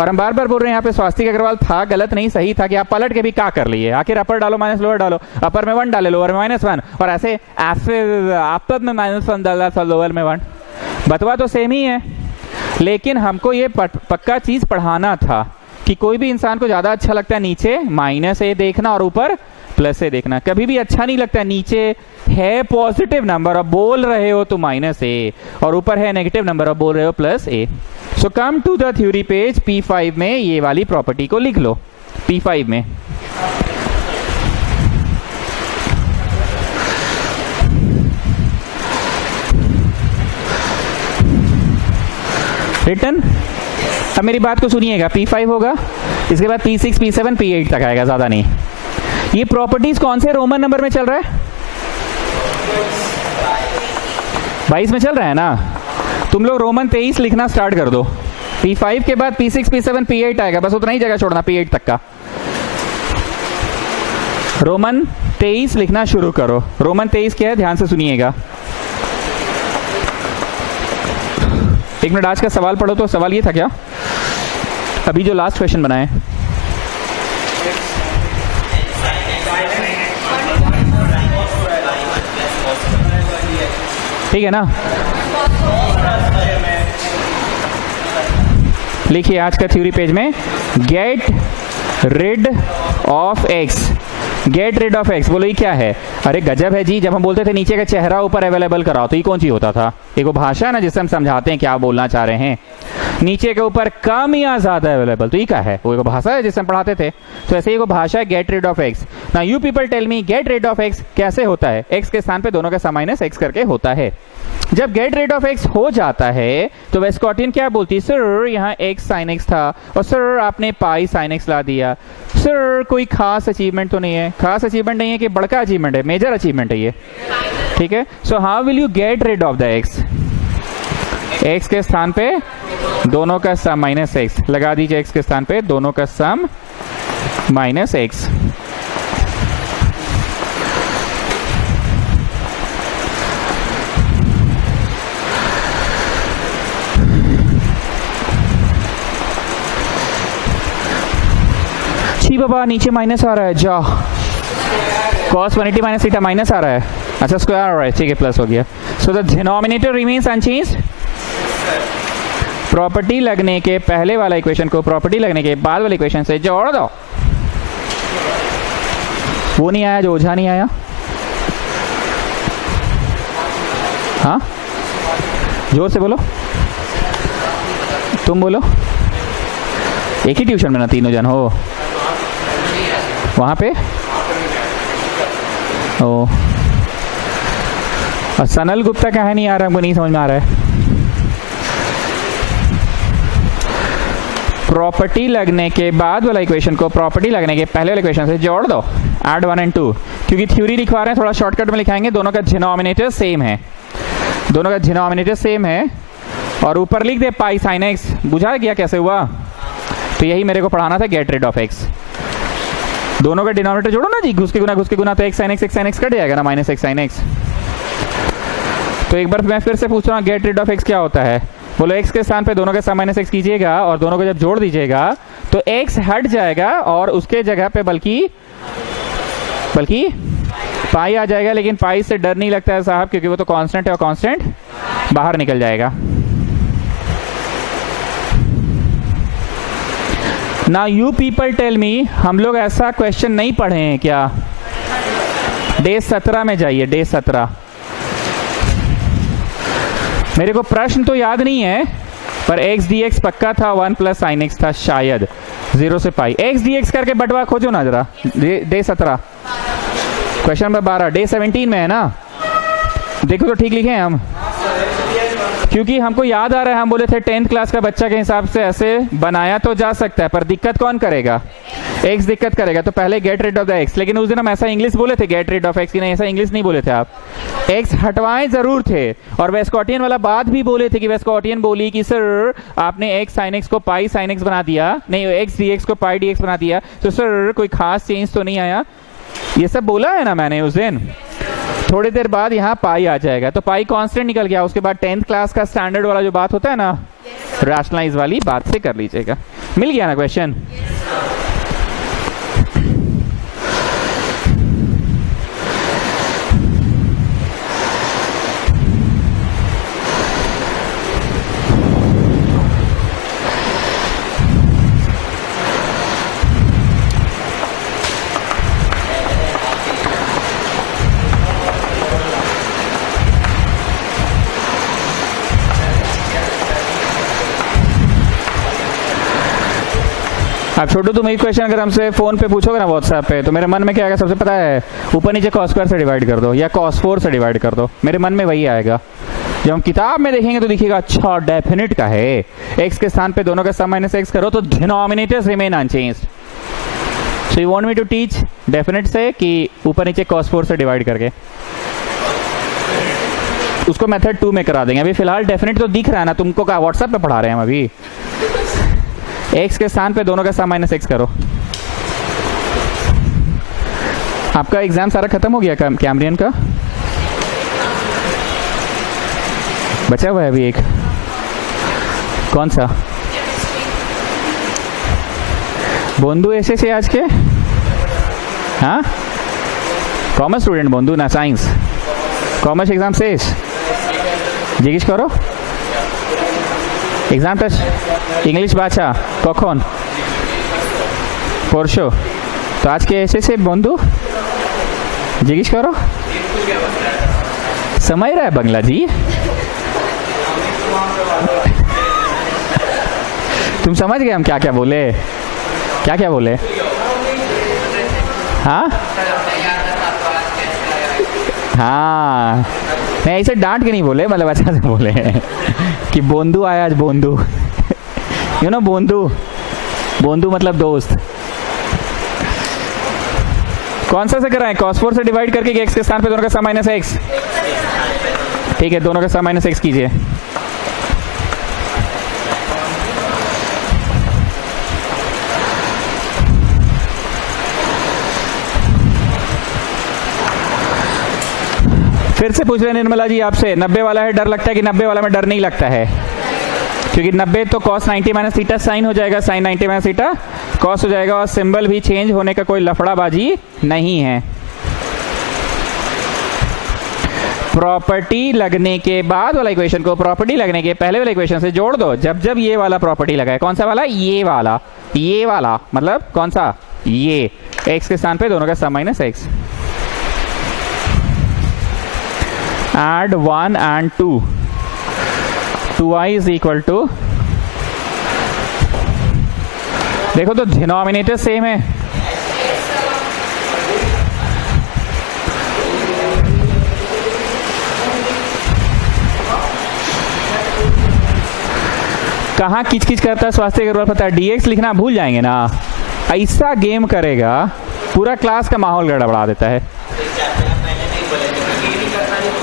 और हम बार बार बोल रहे हैं यहाँ पे स्वास्तिक अग्रवाल था, गलत नहीं सही था कि आप पलट के भी क्या कर लिए, आखिर अपर डालो माइनस लोअर डालो, अपर में 1 डाले लोअर में -1, और ऐसे अपर में -1 डाला था लोअर में 1। बतवा तो सेम ही है, लेकिन हमको ये पक्का चीज पढ़ाना था कि कोई भी इंसान को ज्यादा अच्छा लगता है नीचे -a देखना और ऊपर +a देखना। कभी भी अच्छा नहीं लगता नीचे है पॉजिटिव नंबर और बोल रहे हो तो -a, और ऊपर है नेगेटिव नंबर और बोल रहे हो +a। So come to the theory page P5 में ये वाली प्रॉपर्टी को लिख लो। P5 में रिटर्न। अब मेरी बात को सुनिएगा, P5 होगा, इसके बाद P6, P7, P8 तक आएगा, ज्यादा नहीं। ये प्रॉपर्टीज कौन से रोमन नंबर में चल रहा है? 22 में चल रहा है ना। तुम लोग रोमन 23 लिखना स्टार्ट कर दो। P5 के बाद P6, P7, P8 आएगा, बस उतना ही जगह छोड़ना P8 तक का। रोमन 23 लिखना शुरू करो। रोमन 23 क्या है, ध्यान से सुनिएगा। एक मिनट, आज का सवाल पढ़ो। तो सवाल ये था क्या, अभी जो लास्ट क्वेश्चन बनाए, ठीक है ना? लिखिए आज का थ्योरी पेज में, get rid of x. Get rid of x, बोलो ये क्या है? अरे गजब है जी, जब हम बोलते थे नीचे का चेहरा ऊपर अवेलेबल कराओ, तो ये कौन सी होता था? एक भाषा है ना जिससे हम समझाते हैं क्या बोलना चाह रहे हैं। नीचे के ऊपर कम या ज्यादा अवेलेबल, तो ये क्या है? वो एक भाषा है जिससे हम पढ़ाते थे। तो ऐसे ही वो भाषा है get rid of x. Now you people tell me, get rid of x कैसे होता है? एक्स के स्थान पे दोनों का सम -x करके होता है। जब गेट रिड ऑफ एक्स हो जाता है तो वेस्कॉटियन क्या बोलती है? सर यहाँ x sin x था और सर आपने पाई sin x ला दिया। सर कोई खास अचीवमेंट तो नहीं है। खास अचीवमेंट नहीं है कि बड़का अचीवमेंट है, मेजर अचीवमेंट है ये। ठीक है, so how will you get rid of the x? x के स्थान पे दोनों का सम -x लगा दीजिए। x के स्थान पे दोनों का सम -x। छी बाबा, नीचे माइनस आ रहा है, जा cos 180 माइनस थीटा माइनस आ रहा है। अच्छा स्क्वायर आ रहा है, ठीक है, प्लस हो गया। So the denominator remains unchanged. Property लगने के पहले वाला इक्वेशन को प्रॉपर्टी लगने के बाद वाले इक्वेशन से जोड़ दो। वो नहीं आया जो ओझा नहीं आया। हाँ जोर से बोलो, तुम बोलो। एक ही ट्यूशन में ना तीनों जन हो वहां पे। ओ सनल गुप्ता कहा नहीं आ रहा, हमको नहीं समझ में आ रहा है। प्रॉपर्टी लगने के बाद वाला इक्वेशन को प्रॉपर्टी लगने के पहले वाले इक्वेशन से जोड़ दो, ऐड 1 और 2, क्योंकि थ्योरी लिखवा रहे हैं, थोड़ा शॉर्टकट में लिखाएंगे, दोनों का डिनोमिनेटर सेम है, दोनों का डिनोमिनेटर सेम है, और ऊपर लिख दे पाई साइन एक्स। बुझा गया कैसे हुआ? तो यही मेरे को पढ़ाना था, गेट रिड ऑफ एक्स। दोनों का डिनोमिनेटर जोड़ो ना जी, घुस के गुना तो एक्स साइन एक्स कट जाएगा ना, माइनस एक्स साइन एक्स। तो एक बार मैं फिर से पूछ रहा हूँ, गेट रिड ऑफ एक्स क्या होता है? बोलो एक्स के स्थान पे दोनों के साथ माइनस एक्स कीजिएगा और दोनों को जब जोड़ दीजिएगा तो एक्स हट जाएगा और उसके जगह पे बल्कि पाई आ जाएगा। लेकिन पाई से डर नहीं लगता है साहब, क्योंकि वो तो कांस्टेंट है और कांस्टेंट बाहर निकल जाएगा। Now you people tell me, हम लोग ऐसा क्वेश्चन नहीं पढ़े हैं क्या? डे 17 में जाइए, डे 17। मेरे को प्रश्न तो याद नहीं है, पर x dx पक्का था, 1 प्लस साइन एक्स था शायद, 0 से पाई। x dx करके बटवा खोजो ना जरा, डे 17 क्वेश्चन नंबर 12, डे 17 में है ना, देखो तो ठीक लिखे हैं हम, क्योंकि हमको याद आ रहा है हम बोले थे 10th क्लास का बच्चा के हिसाब से ऐसे बनाया तो जा सकता है, पर दिक्कत कौन करेगा? एक्स दिक्कत करेगा। तो पहले get rid of the x, लेकिन उस दिन हम ऐसा इंग्लिश बोले थे, गेट रिड ऑफ एक्स की नहीं, ऐसा इंग्लिश नहीं बोले थे आप, एक्स हटवाएं जरूर थे। और वेस्कॉटियन वाला बात भी बोले थे कि वेस्कॉटियन बोली कि सर आपने एक्स साइन एक्स को पाई साइन एक्स बना दिया, नहीं एक्स डी एक्स को पाई डी एक्स बना दिया, तो सर कोई खास चेंज तो नहीं आया। ये सब बोला है ना मैंने उस दिन। थोड़ी देर बाद यहाँ पाई आ जाएगा, तो पाई कांस्टेंट निकल गया। उसके बाद 10th क्लास का स्टैंडर्ड वाला जो बात होता है ना, रैशनलाइज वाली बात से कर लीजिएगा। मिल गया ना क्वेश्चन? अब छोटू तुम एक क्वेश्चन अगर हमसे फोन पे पूछोगे ना व्हाट्सएप पे, तो मेरे मन में क्या आएगा सबसे पता है? ऊपर नीचे cos स्क्वायर से डिवाइड कर दो या cos 4 से डिवाइड कर दो, मेरे मन में वही आएगा। जब हम किताब में देखेंगे तो दिखेगा अच्छा डेफिनेट का है, x के स्थान पे दोनों का सम माइनस x करो तो denominators remain unchanged. So you want me to teach definite से कि ऊपर नीचे cos 4 से डिवाइड करके, उसको मेथड 2 में करा देंगे। अभी फिलहाल डेफिनेट तो दिख रहा है ना तुमको, का व्हाट्सएप पे पढ़ा रहे हैं हम अभी। x के स्थान पे दोनों का सम माइनस x करो। आपका एग्जाम सारा खत्म हो गया कैमरियन का? बचा हुआ है अभी एक, कौन सा? बोंदू ऐसे से आज के, हाँ कॉमर्स स्टूडेंट बोंदू ना, साइंस कॉमर्स एग्जाम शेष জিজ্ঞেস করো। এক্সামটা ইংলিশ বাছা কখন? পরশু। তো আজকে এসেছে বন্ধু, জিজ্ঞেস করো। समझ रहा है बंगला जी? तुम समझ गए हम क्या क्या बोले, क्या क्या बोले? हाँ हाँ, नहीं ऐसे डांट के नहीं बोले, मतलब अच्छा से बोले कि बोंदू आया आज, बोंदू यू नो बोंदू, बोंदू मतलब दोस्त। कौन सा से कराएं? cos 4 से डिवाइड करके x के स्थान पे दोनों का सम माइनस x। ठीक है, दोनों का सम माइनस x कीजिए। फिर से पूछ रहे निर्मला जी आपसे, 90 वाला है डर लगता है कि 90 वाला में डर नहीं लगता है? क्योंकि 90 तो cos 90 माइनस थीटा साइन हो जाएगा, साइन 90 माइनस थीटा cos हो जाएगा, और सिंबल भी चेंज होने का कोई लफड़ाबाजी नहीं है। प्रॉपर्टी लगने के बाद वाला इक्वेशन को प्रॉपर्टी लगने के पहले वाले इक्वेशन से जोड़ दो। जब जब ये वाला प्रॉपर्टी लगा है, कौन सा वाला? ये वाला, ये वाला मतलब कौन सा? ये x के स्थान पे दोनों का सम minus x। add 1 and 2, 2i is equal to, देखो तो डिनोमिनेटर सेम है, कहाँ किच किच करता है स्वास्थ्य अग्रवाल, पता है डीएक्स लिखना भूल जाएंगे ना, ऐसा गेम करेगा पूरा क्लास का माहौल गड़बड़ा देता है।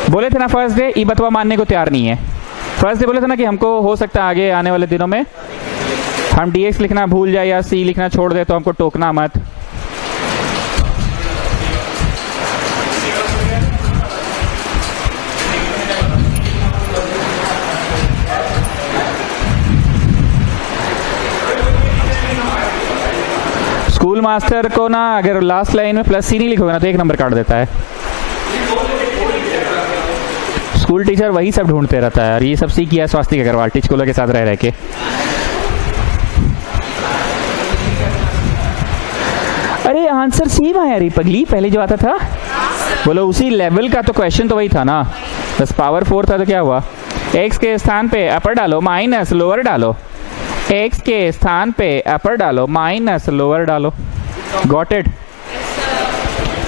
बोले थे ना फर्स्ट डे, ई बतवा मानने को तैयार नहीं है। फर्स्ट डे बोले थे ना कि हमको हो सकता है आगे आने वाले दिनों में हम डीएक्स लिखना भूल जाए या सी लिखना छोड़ दे, तो हमको टोकना मत। स्कूल मास्टर को ना अगर लास्ट लाइन में प्लस सी नहीं लिखोगे ना तो 1 नंबर काट देता है। स्कूल टीचर वही सब ढूंढते रहता है और ये सब सी किया स्वास्थ्य अग्रवाल टिचकोला के साथ रह के। अरे आंसर सी में यार पगली, पहले जो आता था बोलो उसी लेवल का, तो क्वेश्चन तो वही था ना, बस पावर 4 था तो क्या हुआ, एक्स के स्थान पे अपर डालो माइनस लोअर डालो, एक्स के स्थान पे अपर डालो माइनस लोअर डालो। Got it.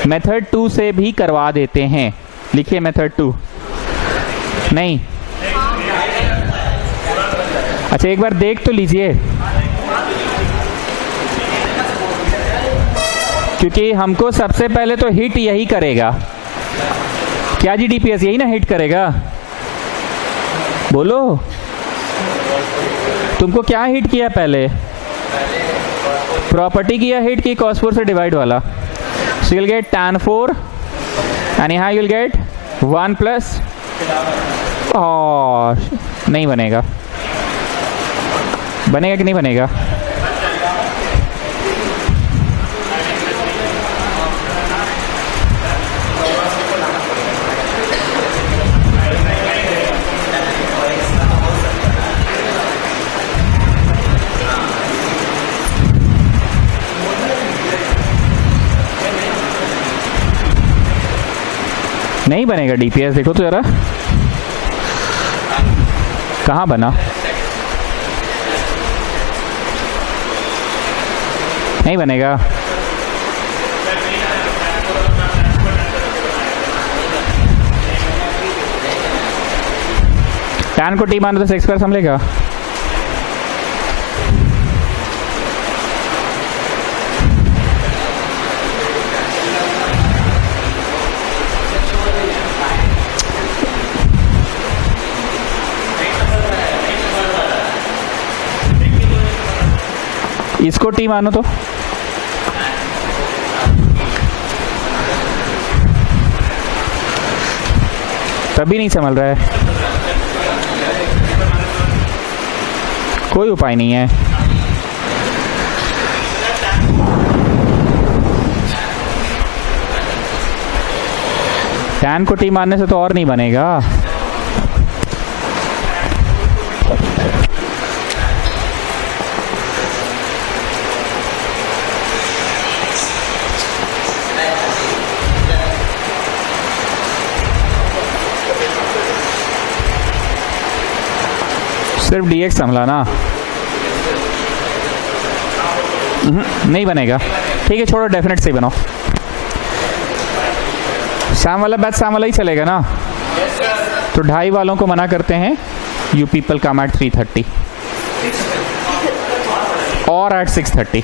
मेथड 2 से भी करवा देते हैं, लिखिए मेथड 2। नहीं अच्छा एक बार देख तो लीजिए, क्योंकि हमको सबसे पहले तो हिट यही करेगा। क्या जी डीपीएस यही ना हिट करेगा, बोलो तुमको क्या हिट किया पहले, प्रॉपर्टी किया हिट की cos 4 से डिवाइड वाला, सो you'll get tan 4 and यहाँ you'll get 1 प्लस, और नहीं बनेगा, बनेगा कि नहीं बनेगा, नहीं बनेगा डीपीएस। देखो तो जरा कहाँ बना, नहीं बनेगा। टैन को टी मानो तो सेक्स पर संभलेगा, इसको टी मानो तो तभी नहीं संभल रहा है, कोई उपाय नहीं है। टैन को टी मारने से तो और नहीं बनेगा। सिर्फ dx संभला ना, नहीं बनेगा। ठीक है छोड़ो, डेफिनेट से ही बनाओ। शाम वाला बैच शाम वाला ही चलेगा ना, तो 2:30 वालों को मना करते हैं, यू पीपल कम एट 3:30 और एट 6:30।